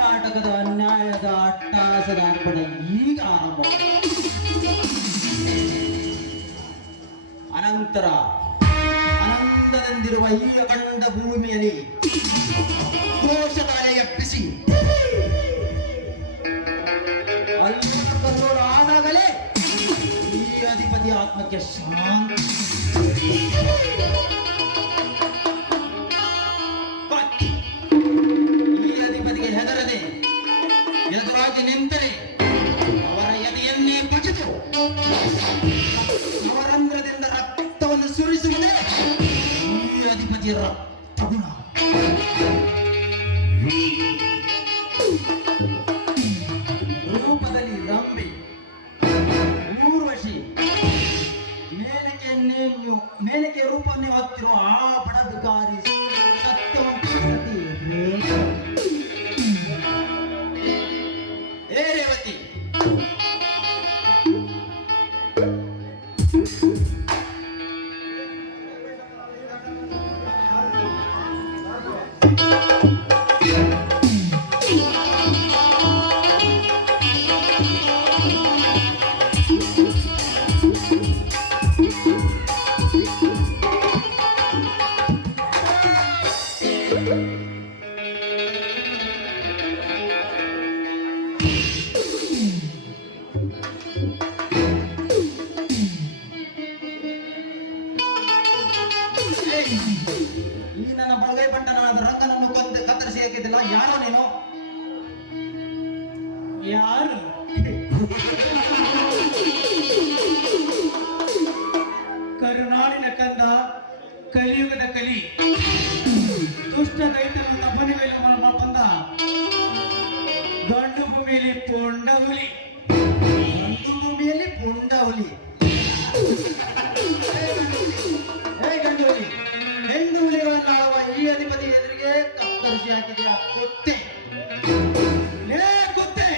ನಾಟಕದ ಅನ್ಯಾಯದ ಅಟ್ಟಹಾಸದ ಅರ್ಪಣ ಈಗ ಆರಂಭ. ಅನಂತರ ಆನಂದದಿಂದಿರುವ ಈ ಅಖಂಡ ಭೂಮಿಯಲ್ಲಿ ಘೋಷಗಾಲೆ ಎಬ್ಬಿಸಿ ಅಲ್ಲೋಲ ಆದಾಗಲೇ ಈ ಅಧಿಪತಿ ಆತ್ಮಕ್ಕೆ ಶಾಂತಿ. ಹೆದರದೆ ಎದುರಾಗಿ ನಿಂತರೆ ಅವರ ಎದೆಯನ್ನೇ ಬಜಿದು ಅವರಂಧ್ರದಿಂದ ರಕ್ತವನ್ನು ಸುರಿಸುವುದೇ ಈ ಅಧಿಪತಿಯ ರಕ್ತಗುಣ. ರೂಪದಲ್ಲಿ ರಂಬೆ, ಊರ್ವಶಿ, ಮೇಲಕ್ಕೆ ರೂಪನ್ನೇ ಹೊತ್ತಿರುವ ಆ ಬಡಾಧಿಕಾರಿ ಸತ್ಯವಂತ ರೇವತಿ ಈ ನನ್ನ ಬಲಗೈ ಬಂಟನಾದ ರಂಗನನ್ನು ಕತ್ತರಿಸಿ ಹಾಕಿದ್ದಿಲ್ಲ. ಯಾರೋ ನೀನು? ಯಾರು? ಕರುನಾಡಿನ ಕಂದ, ಕಲಿಯುಗದ ಕಲಿ, ದುಷ್ಟ ದೈತ್ಯನ ತಪ್ಪನೆ ಮೇಲೆ ಬಂದ ಗಂಡು ಭೂಮಿಯಲ್ಲಿ ಪೊಂಡ ಹುಲಿ. ಗಂಡು ಭೂಮಿಯಲ್ಲಿ ಪುಂಡ ಹುಲಿ. ಗಂಡು ಹುಲಿ, ಹೆಣ್ಣು ಹುಲಿಗಳನ್ನು ಆಳುವ ಈ ಅಧಿಪತಿ ಎದುರಿಗೆ ಕತ್ತರಿಸಿ ಹಾಕಿದೆಯಾ ಕುತ್ತೆ? ಕುತ್ತೆ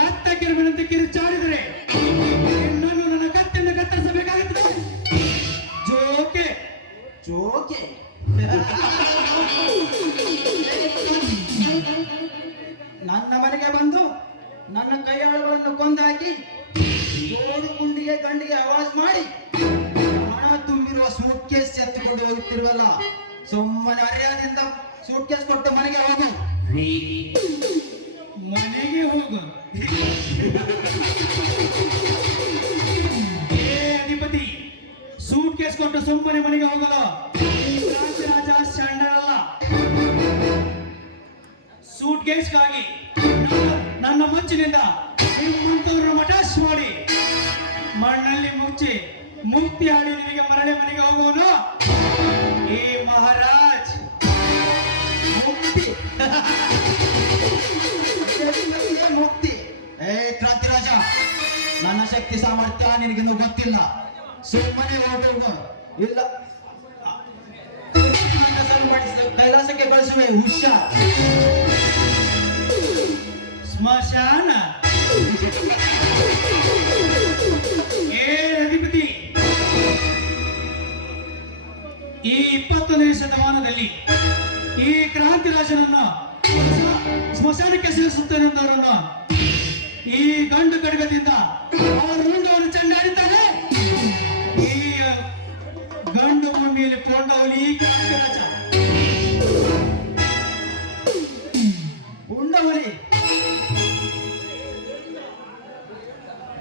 ಕತ್ತ ಕಿರುಬಿನಂತೆ ಕಿರುಚಾಡಿದರೆ ಹೆಣ್ಣನ್ನು ನನ್ನ ಕತ್ತಿಯಿಂದ ಕತ್ತರಿಸಬೇಕಾಗುತ್ತದೆ. ಜೋಕೆ ಜೋಕೆ ನನ್ನ ಮನೆಗೆ ಬಂದು ನನ್ನ ಕೈಯಾಳುಗಳನ್ನು ಕೊಂದಾಕಿ ಜೋಡು ಗುಂಡಿಗೆ ಗಂಡಿಗೆ ಆವಾಜ್ ಮಾಡಿ ಹಣ ತುಂಬಿರುವ ಸೂಟ್ ಕೇಸ್ ಎತ್ತಿಕೊಂಡು ಹೋಗುತ್ತಿರುವಲ್ಲ, ಸುಮ್ಮನೆ ಮರ್ಯಾದೆಯಿಂದ ಸೂಟ್ ಕೇಸ್ ಕೊಟ್ಟು ಮನೆಗೆ ಹೋಗು. ಮನೆಗೆ ಹೋಗು. ಏ ಅಧಿಪತಿ, ಸೂಟ್ ಕೇಸ್ ಕೊಟ್ಟು ಸುಮ್ಮನೆ ಮನೆಗೆ ಹೋಗಲು ರಾಜ ಶರಣರಲ್ಲ. ಸೂಟ್ ಕೇಸ್ಗಾಗಿ ನನ್ನ ಮುಚ್ಚಿನಿಂದ ನಿಮ್ಮಂತವ್ರನ್ನ ಮಟಾಶ್ ಮಾಡಿ ಮಣ್ಣಲ್ಲಿ ಮುಚ್ಚಿ ಮುಕ್ತಿ ಹಾಡಿ ನಿನಗೆ ಮರಳಿ ಮನೆಗೆ ಹೋಗುವನು ಈ ಮಹಾರಾಜ್. ಮುಕ್ತಿ ಮುಕ್ತಿ. ಕ್ರಾಂತಿರಾಜ, ನನ್ನ ಶಕ್ತಿ ಸಾಮರ್ಥ್ಯ ನಿನಗಿನ್ನೂ ಗೊತ್ತಿಲ್ಲ. ಸುಮ್ಮನೆ ಹೊರಟು ಇಲ್ಲ ಕೈಲಾಸಕ್ಕೆ ಕಳಿಸುವೆ. ಹುಷಾರ್. ಸ್ಮಶಾನ. ಏ ಅಧಿಪತಿ, ಈ 21ನೇ ಶತಮಾನದಲ್ಲಿ ಈ ಕ್ರಾಂತಿರಾಜನನ್ನು ಸ್ಮಶಾನಕ್ಕೆ ಸೇರಿಸುತ್ತೇನೆಂದವರನ್ನು ಈ ಗಂಡು ಕಡಗದಿಂದ ಅವರ ರುಂಡವನ್ನು ಚೆಂಡಾಡಿದ್ದಾನೆ. ಈ ಗಂಡು ಭೂಮಿಯಲ್ಲಿ ಕೊಂಡವನು ಈ ಕ್ರಾಂತಿರಾಜ.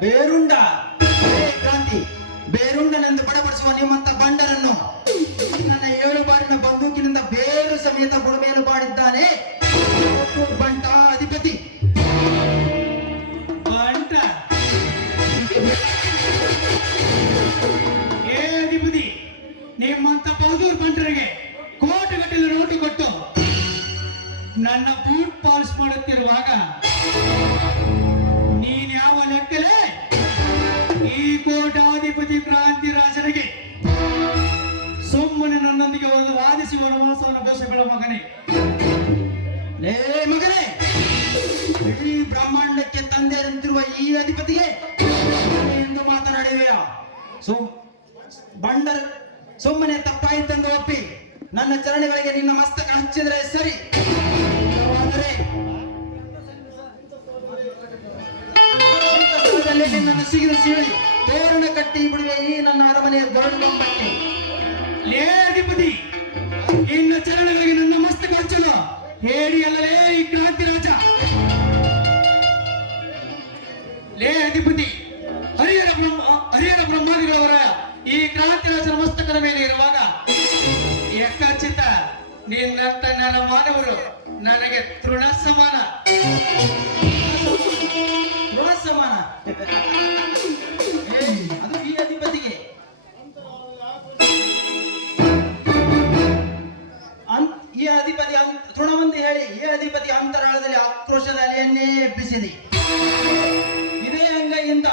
ಬೇರುಂಡ ಕ್ರಾಂತಿ, ಬೇರುಂಡನೆಂದು ಬಡಬಡಿಸುವ ನಿಮ್ಮಂತ ಬಂಡರನ್ನು ನನ್ನ 7 ಬಾರಿನ ಬಂದೂಕಿನಿಂದ ಬೇರು ಸಮೇತ ಬುಡಮೇಲು ಮಾಡಿದ್ದಾನೆ ಬಂಟ ಅಧಿಪತಿ. ಬಂಟ ಏ ಅಧಿಪತಿ, ನಿಮ್ಮಂತ ಬಹದ್ದೂರ್ ಬಂಟರಿಗೆ ಕೋಟೆಗಟ್ಟಲೆ ನೋಟು ಕೊಟ್ಟು ನನ್ನ ಬೂಟ್ ಪಾಲಿಶ್ ಮಾಡುತ್ತಿರುವಾಗ ನೀನ್ ಯಾವ ಲೆಕ್ಕಲೇ ಈ ಕೋಟಾಧಿಪತಿ ಕ್ರಾಂತಿರಾಜನಿಗೆ ಸುಮ್ಮನೆ ನನ್ನೊಂದಿಗೆ ಒಂದು ವಾದಿಸಿ ವನವಾಸವನ್ನು ಘೋಷಿಸಬೇಡ ಮಗನೇ. ಲೇ ಮಗನೇ, ಇಡೀ ಬ್ರಹ್ಮಾಂಡಕ್ಕೆ ತಂದೆಯಂತಿರುವ ಈ ಅಧಿಪತಿಗೆ ಎಂದು ಮಾತನಾಡಿವೆಯಾ? ಬಂಡರ್ ಸುಮ್ಮನೆ ತಪ್ಪಾಯಿತೆಂದು ಒಪ್ಪಿ ನನ್ನ ಚರಣಗಳಿಗೆ ನಿನ್ನ ಮಸ್ತಕ ಹಚ್ಚಿದ್ರೆ ಸರಿ. ಆದರೆ ನಿನ್ನನ್ನು ಸಿಗಿದು ಸೀಳಿ ತೋರಣ ಕಟ್ಟಿ ಬಿಡುವೆ ಈ ನನ್ನ ಅರಮನೆಯ ದೊಡ್ಡಂಬಕ್ಕೆ. ಲೇ ಅಧಿಪತಿ, ಇನ್ನ ಚರಣಗಳಿಗೆ ನನ್ನ ಮಸ್ತಕ ಹಚ್ಚಲು ಹೇಳಿ ಅಲ್ಲಲೇ ಈ ಕ್ರಾಂತಿರಾಜ. ಲೇ ಅಧಿಪತಿ, ಹರಿಹರ ಬ್ರಹ್ಮಾದಿಗಳವರ ಈ ಕ್ರಾಂತಿರಾಜನ ಮಸ್ತಕದ ಮೇಲೆ ಇರುವಾಗ ಎಕ್ಕಚಿತ ನಿನ್ನಂತ ನನ್ನ ಮಾನವರು ನನಗೆ ತೃಣ ಸಮಾನ. ಅದು ಈ ಅಧಿಪತಿಗೆ. ಈ ಅಧಿಪತಿ ತೃಣವೆಂದು ಹೇಳಿ ಈ ಅಧಿಪತಿ ಅಂತರಾಳದಲ್ಲಿ ಆಕ್ರೋಶದ ಅಲೆಯನ್ನೇ ಎಬ್ಬಿಸಿದೆ. ಇದೇ ಅಂಗೈಯಿಂದ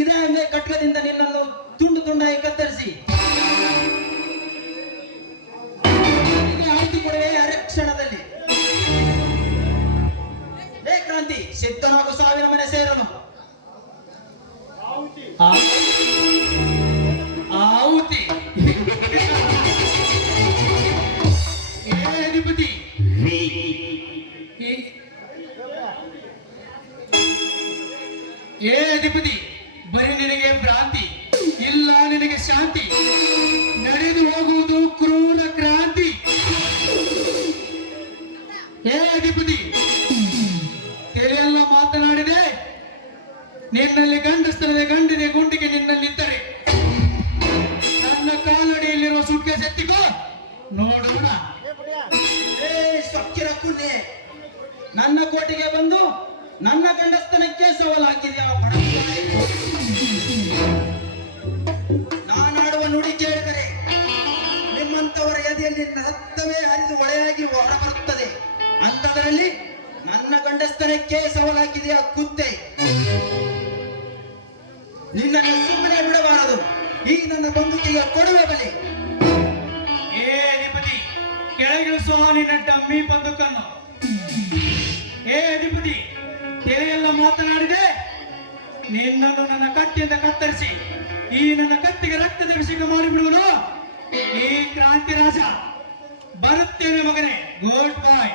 ಇದೇ ಅಂಗೈ ಕಟ್ಕದಿಂದ ನಿನ್ನನ್ನು ತುಂಡು ತುಂಡಾಗಿ ಕತ್ತರಿಸಿ ಆಯ್ತು ಕೊಡುವೆ ಅರಕ್ಷಣದಲ್ಲಿ. ಹೇ ಕ್ರಾಂತಿ, ಸಿದ್ಧನಾಗು ಸಾವಿರ ಮನೆ ಸೇರಲು. ಆಹುತಿ ಏ ಅಧಿಪತಿ, ಏ ಅಧಿಪತಿ, ಬರೀ ನಿನಗೆ ಭ್ರಾಂತಿ ಇಲ್ಲ, ನಿನಗೆ ಶಾಂತಿ. ನಡೆದು ಹೋಗುವುದು ಕ್ರೂರ ಕ್ರಾಂತಿ. ಏ ಅಧಿಪತಿ, ತಿಳಿಯಲ್ಲ ಮಾತನಾಡಿದೆ. ನಿನ್ನಲ್ಲಿ ಗಂಡಸ್ತನದ ಗಂಡಿದೆ ಗುಂಡಿಗೆ ನಿನ್ನಲ್ಲಿದ್ದರೆ ನನ್ನ ಕಾಲಡಿಯಲ್ಲಿರುವ ಸುಟ್ಕೇಸ್ ಎತ್ತಿಕೋ ನೋಡೋಣ. ಸ್ವಚ್ಛರ ಕುನ್ನೆ, ನನ್ನ ಕೋಟೆಗೆ ಬಂದು ನನ್ನ ಗಂಡಸ್ತನಕ್ಕೆ ಸವಾಲು ಹಾಕಿದ್ಯಾ? ನಾನಾಡುವ ನುಡಿ ಕೇಳಿದರೆ ನಿಮ್ಮಂತವರ ಎದೆಯಲ್ಲಿ ರಕ್ತವೇ ಹರಿದು ಒಳೆಯಾಗಿ ಹೊರಬರುತ್ತದೆ. ಅಂಥದರಲ್ಲಿ ನನ್ನ ಗಂಡಸ್ತನಕ್ಕೆ ಸವಾಲು ಹಾಕಿದೆಯಾ ಕುತ್ತೆ? ನಿನ್ನನ್ನು ಸುಮ್ಮನೆ ಬಿಡಬಾರದು. ಈ ನನ್ನ ಬಂದೂಕಿಗೆ ಕೊಡುವ ಬಲಿ. ಏ ಅಧಿಪತಿ, ಕೆಳಗಿಳಿಸುವ ನಿನ್ನ ಡಮ್ಮಿ ಬಂದೂಕನ್ನು. ಏ ಅಧಿಪತಿ, ತೆರೆಯೆಲ್ಲ ಮಾತನಾಡಿದೆ. ನಿನ್ನನ್ನು ನನ್ನ ಕತ್ತಿಯಿಂದ ಕತ್ತರಿಸಿ ಈ ನನ್ನ ಕತ್ತಿಗೆ ರಕ್ತದ ಅಭಿಷೇಕ ಮಾಡಿಬಿಡುವನು ಈ ಕ್ರಾಂತಿರಾಜ. ಬರುತ್ತೇನೆ ಮಗನೇ, ಗುಡ್ ಬಾಯ್.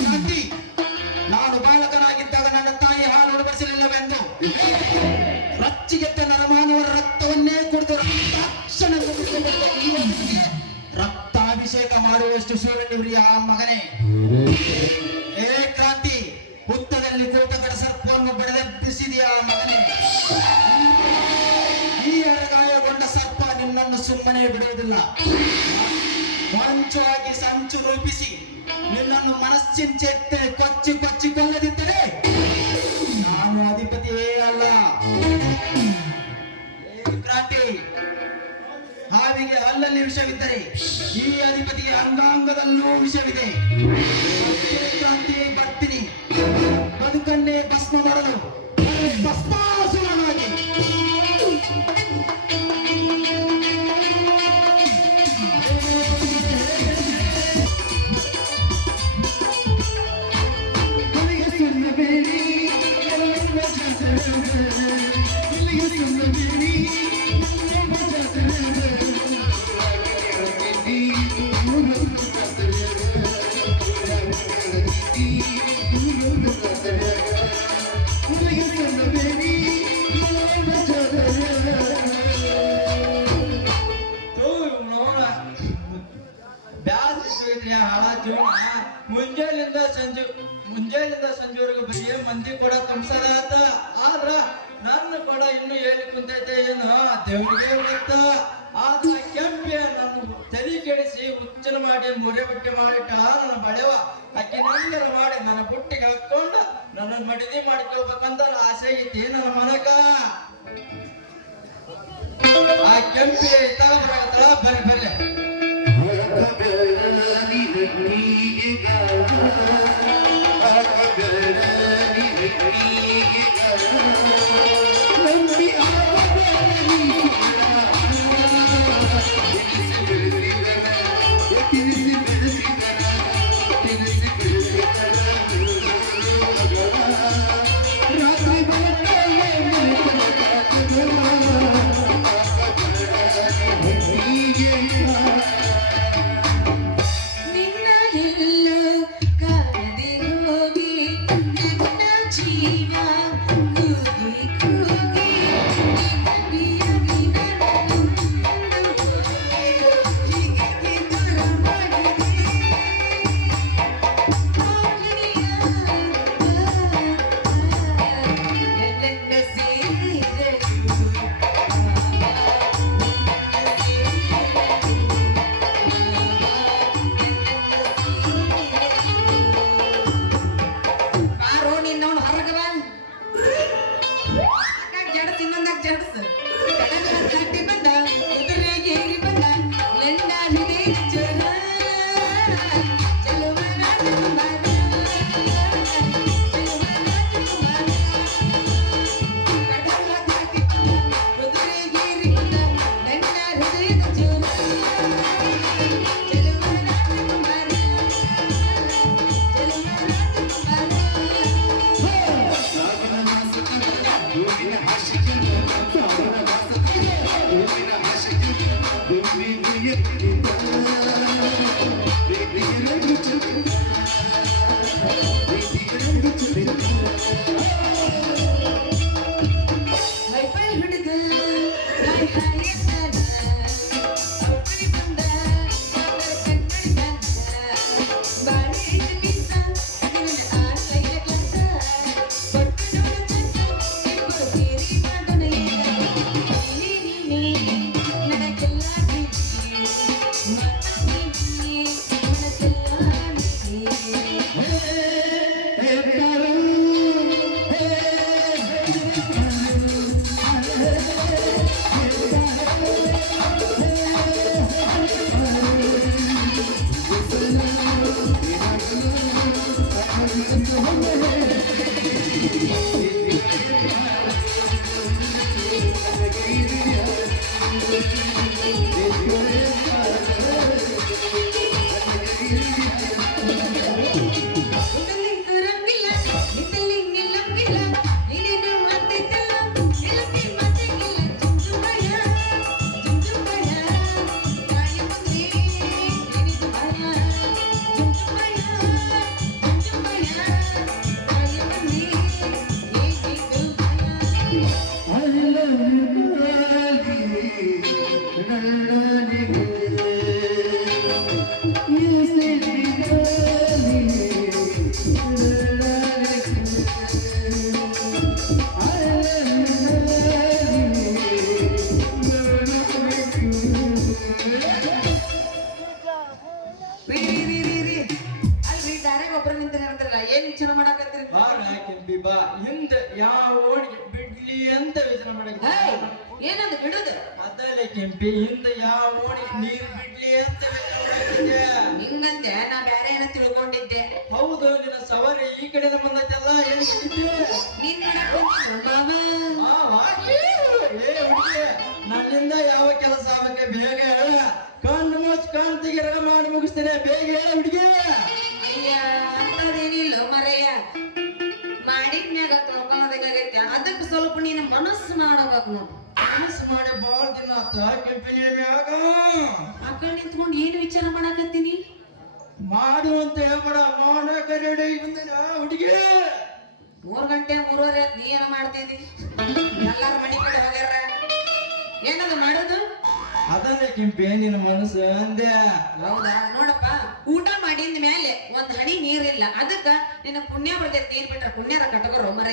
ಕ್ರಾಂತಿ, ನಾನು ಬಾಲಕನಾಗಿದ್ದಾಗ ನನ್ನ ತಾಯಿ ಹಾಲು ಉಡಬಡಿಸಲಿಲ್ಲವೆಂದು ರಚ್ಚಿಗೆತ್ತ ನರಮಾನವರ ರಕ್ತವನ್ನೇ ಕುಡಿದು ರಕ್ತಾಭಿಷೇಕ ಮಾಡುವಷ್ಟು ಸೂರ್ಯನಿವ್ರಿಯ ಮಗನೇ. ಏ ಕ್ರಾಂತಿ, ಹುತ್ತದಲ್ಲಿ ಕೂತಕಡ ಸರ್ಪವನ್ನು ಬಡಿದೆಬ್ಬಿಸಿದೆಯಾ ಮಗನೇ? ಈ ಎಡಗಾಯಗೊಂಡ ಸರ್ಪ ನಿನ್ನನ್ನು ಸುಮ್ಮನೆ ಬಿಡುವುದಿಲ್ಲ. ಮಂಚವಾಗಿ ಸಂಚು ರೂಪಿಸಿ ನಿನ್ನನ್ನು ಮನಸ್ಸಿಂಚೆತ್ತೆ ಕೊಚ್ಚಿ ಕೊಚ್ಚಿ ಕೊಲ್ಲದಿದ್ದರೆ ನಾನು ಅಧಿಪತಿಯೇ ಅಲ್ಲ. ಕ್ರಾಂತಿ, ಹಾವಿಗೆ ಹಲ್ಲಲ್ಲಿ ವಿಷವಿದ್ದರೆ ಈ ಅಧಿಪತಿಗೆ ಅಂಗಾಂಗದಲ್ಲೂ ವಿಷವಿದೆ. ಕ್ರಾಂತಿ, ಬರ್ತೀನಿ ಬದುಕನ್ನೇ ಭಸ್ಮ ಮಾಡಲು ಭಸ್ಮಾಸುರನಾಗಿ. Baby, ಜೀವನ ಮುಂಜಾನೆಯಿಂದ ಸಂಜೆವರೆಗೂ ಬರೀ ಮಂದಿ ಕೂಡ ತುಂಬಿಸಲಾತ ಆದ್ರ ನನ್ನ ಕೂಡ ಇನ್ನು ಹೇಳಿ ಕುಂತೈತೆ ಏನೋ ದೇವ್ರಿಗೆ ಗೊತ್ತ ಆದ್ರ ಕೆಂಪೆ ನನ್ನ ತಲೆ ಕೆಡಿಸಿ ಹುಚ್ಚನ ಮಾಡಿ ಮುರೆ ಬುಟ್ಟಿ ಮಾಡಿಟ್ಟ ನನ್ನ ಬಳೆವ ಅಕ್ಕಿ ನಂಗರ ಮಾಡಿ ನನ್ನ ಬುಟ್ಟಿಗೆ ಹಾಕೊಂಡು ನನ್ನ ಮಡಿದಿ ಮಾಡ್ಕೋಬೇಕಂತ ಆಸೆ ಐತಿ ನನ್ನ ಮನಕ ಆ ಕೆಂಪಿ ತಳ ಬರಗತ್ತಳ ಬರ್ರಿ ಬರ್ರಿ ಏನ್ ವಿಚಾರ ಮಾಡಕತ್ತೀರಿ? ಕೆಂಪಿ ಬಾ ಹಿಂದ ಯಾವ ಓಣಿಗೆ ಬಿಡ್ಲಿ ಅಂತ ವಿಚಾರ ಮಾಡಕ ಏನಂದ ಬಿಡುದು? ಅದಲ್ಲೇ ಕೆಂಪಿ ಹಿಂದ ಯಾವ ಓಣಿಗೆ ನೀರ್ ಬಿಡ್ಲಿ ಅಂತ ನಿಂಗಂತೆ ನಾ ಬ್ಯಾರೆ ಏನ ತಿಳ್ಕೊಂಡಿದ್ದೆ. ಹೌದು, ನಿನ್ನ ಸವಾರಿ ಈ ಕಡೆ ಬಂದೈತಲ್ಲ ಏನ್ ಬಿಟ್ಟಿದ್ದೆ ನಿನ್ನ ನನ್ನಿಂದ ಯಾವ ಕೆಲಸ ಆಗಕ್ಕೆ ಬೇಗ ಹೇಳ. ಕಣ್ಣು ಮುಚ್ಚ ಕಣ್ ತೆಗಿರ ಮಾಡಿ ಮುಗಿಸ್ತೇನೆ, ಬೇಗ ಹೇಳ ಹುಡುಗಿ. ಅಯ್ಯ ಅಂತದೇನಿಲ್ಲ ಮರಯ್ಯ, ಮಾಡಿದ್ಮ್ಯಾಗ ತೊಳ್ಕೊಂಡಾಗೈತಿ. ಅದಕ್ಕೆ ಸ್ವಲ್ಪ ನೀನು ಮನಸ್ಸು ಮಾಡಬೇಕು ನೋಡು. ಮನಸ್ಸು ಮಾಡಿ ಬಾಳ ದಿನ ಆತ ಕೆಂಪಿನ ಮ್ಯಾಗ ಆ ಕಡೆ ನಿಂತ್ಕೊಂಡು ಏನು ವಿಚಾರ ಮಾಡಕತ್ತೀನಿ? ಮಾಡು ಅಂತ ಹೇಳ್ಬೇಡ, ಮಾಡಕ ರೆಡಿ ಬಂದೇನ ಹುಡುಗಿ. 3 ಗಂಟೆ 3:30 ನೀ ಏನ ಮಾಡ್ತಿದ್ದಿ? ಎಲ್ಲಾರ ಮನಿ ಕಡೆ ಹೋಗ್ಯಾರ, ಏನದು ಮಾಡೋದು? ಅದನ್ನೇ ಕೆಂಪಿ ನಿನ್ನ ಮನಸ್ಸು ಅಂದೆ. ಹೌದಾ? ನೋಡಪ್ಪ, ಊಟ ಮಾಡಿದ ಮೇಲೆ ಒಂದ್ ಹನಿ ನೀರಿಲ್ಲ ಅದಕ್ಕ ನಿನ್ನ ಪುಣ್ಯ ಬರ್ತೈತಿ ನೀರ್ ಬಿಟ್ರ ಪುಣ್ಯರ ಕಟಗರು ಮರ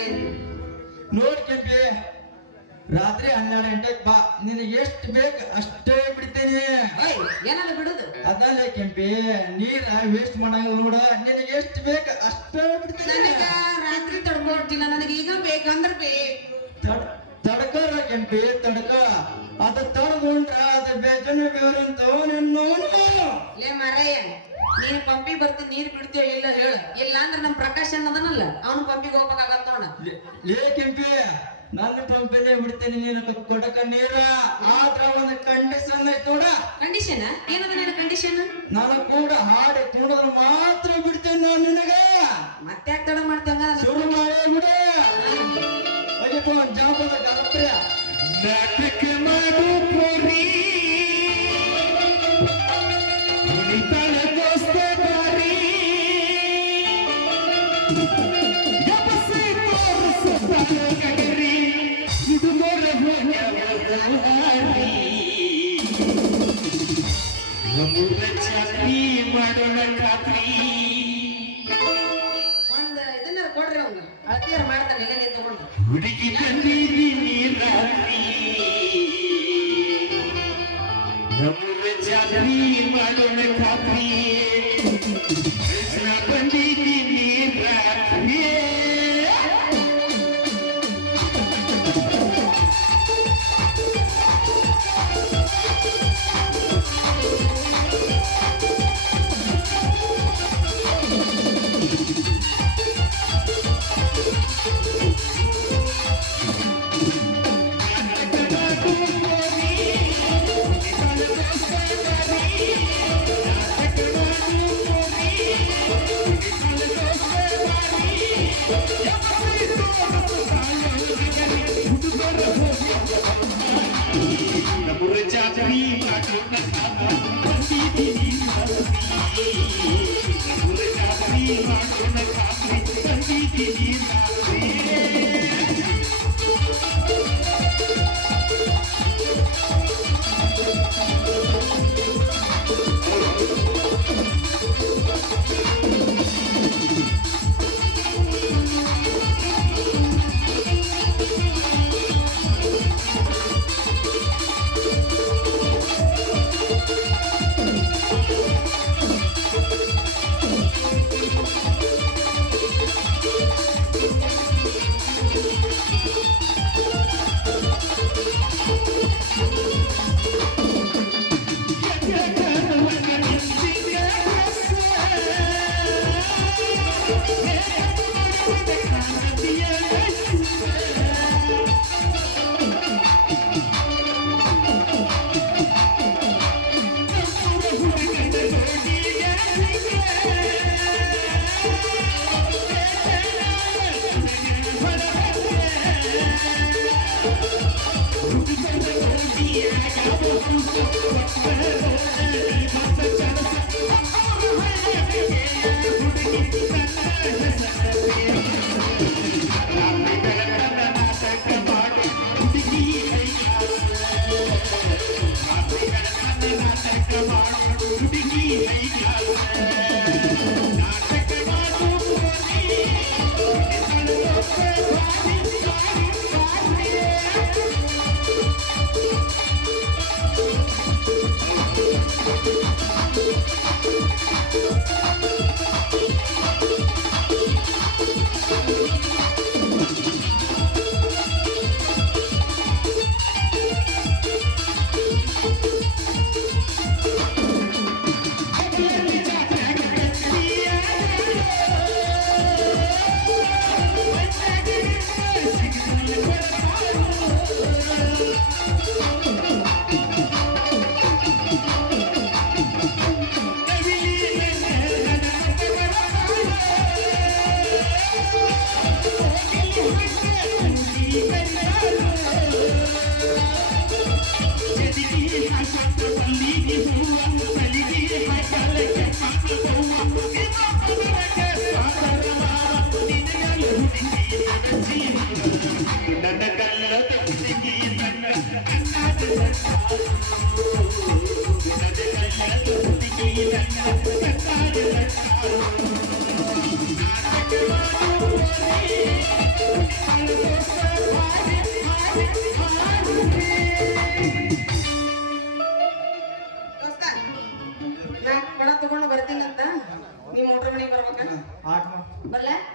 ನೋಡ್ ಕೆಂಪಿ, ರಾತ್ರಿ 12 ಗಂಟೆಗೆ ಬಾ, ನಿನಗೆ ಎಷ್ಟು ಬೇಕು ಅಷ್ಟೇ ಬಿಡ್ತೇನೆ. ಏನಾದ್ರು ಬಿಡುದು ಅದಲ್ಲೇ ಕೆಂಪಿ, ನೀರ ವೇಸ್ಟ್ ಮಾಡಂಗ ನೋಡ, ನಿನಗೆ ಎಷ್ಟು ಬೇಕು ಅಷ್ಟೇ ಬಿಡ್ತೇನೆ. ನನಗ ರಾತ್ರಿ ತಡ್ಕೊಳ್ತಿಲ್ಲ, ನನಗೆ ಈಗ ಬೇಕಂದ್ರ ಬೇಕು. ತಡ್ಕರ ಕೆಂಪಿ, ತಡ್ಕ. ಅದು ತಡ್ಕೊಂಡ್ರ ಅದ ಬೇಜನ ಬೇರಂತ ನಿನ್ನೋನು. ಲೇ ಮಾರಯ್ಯ, ನೀನ್ ಪಂಪಿ ಬರ್ತೀನಿ ನೀರ್ ಬಿಡ್ತೀಯೋ ಇಲ್ಲ ಹೇಳ, ಇಲ್ಲ ಅಂದ್ರೆ ನಮ್ ಪ್ರಕಾಶ್ ಅನ್ನದನಲ್ಲ ಅವನು ಪಂಪಿಗೆ ಹೋಗ್ಬೇಕಾಗತ್ತ ನೋಡ. ಲೇ ಕೆಂಪಿ, ನನ್ನ ಪಂಪಲ್ಲೇ ಬಿಡ್ತೇನೆ, ನೀನು ಕೊಡಕ ನೀರ. ಆದ್ರ ಒಂದು ಕಂಡೀಷನ್ ಐತ್ ನೋಡ. ಕಂಡೀಷನ್ ಏನದ ನಿನ್ನ ಕಂಡೀಷನ್? ನಾನು ಕೂಡ ಹಾಡಿ ಕುಣಿದ್ರೆ ಮಾತ್ರ ಬಿಡ್ತೇನೆ ನಾನು ನಿನಗ. ಮತ್ತೆ ಯಾಕೆ ತಡ ಮಾಡ್ತಂಗ? ಶುರು ಮಾಡೇ ಬಿಡ. ಅಯ್ಯಪ್ಪ ಜಾಪದ ಗಣಪ್ರಿಯ ನಾಟಕ ಮಾಡು ಪೋರಿ, ಕುಣಿತಾಳ ದೋಸ್ತ ಬಾರಿ, ಎಬಸಿ ತೋರಿಸುತ್ತಾಳ ಗಗರಿ, ಹುಡುಗರ ಹೋಗ್ಯಾರಿ, ನಮ್ಮೂರ ಚಾತ್ರಿ ಮಾಡೋಣ ಖಾತ್ರಿ. ಒಂದ್ ಇದನ್ನ ಕೊಡ್ರಿ ಅವ್ನ ಅಳತಿಯಾರ ಮಾಡ್ತಾನೆ ಇಲ್ಲೇ ತಗೊಂಡು. ಹುಡುಗಿ ತಂದೀರಿ ನೀರಾರಿ, ನಮ್ಮೂರ ಜಾತ್ರಿ ಮಾಡೋಣ ಖಾತ್ರಿ, ಬಂದೀರಿ ನೀರಾರಿ. ನಮ್ಮೂರ ಜಾತ್ರಿ ಮಾಡೋಣ ಖಾತ್ರಿ, ನಮ್ಮೂರ ಜಾತ್ರಿ ಮಾಡೋಣ ಖಾತ್ರಿ, ಬಂದಿದ್ದೀನಿ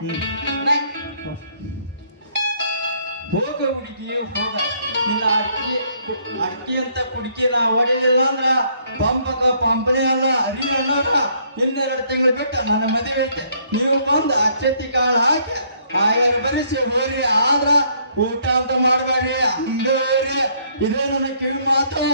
ಬಾಯ್. ಹೋಗ ಹುಡುಗಿ ಹೋಗ. ನಿನ್ನ ಅಡಿಕೆ ಅಂತ ಕುಡಿಕೆ ನಾ ಹೊಡಿಲಿಲ್ಲ ಅಂದ್ರ ಪಂಪನೇ ಅಲ್ಲ ಅರಿ ಅನ್ನೋಣ. ಇನ್ನೆರಡು ತಿಂಗಳು ಬಿಟ್ಟು ನನ್ನ ಮದುವೆ ಐತೆ. ನೀವು ಬಂದು ಅಚ್ಚತಿ ಕಾಳು ಹಾಕಿ ಆಯರ್ ಬರಿಸಿ ಹೋರಿ. ಆದ್ರ ಊಟ ಅಂತ ಮಾಡ್ಬೇಡ್ರಿ, ಹಂಗ ಹೋರಿ. ಇದೇ ನನ್ನ ಕಿವಿ ಮಾತು.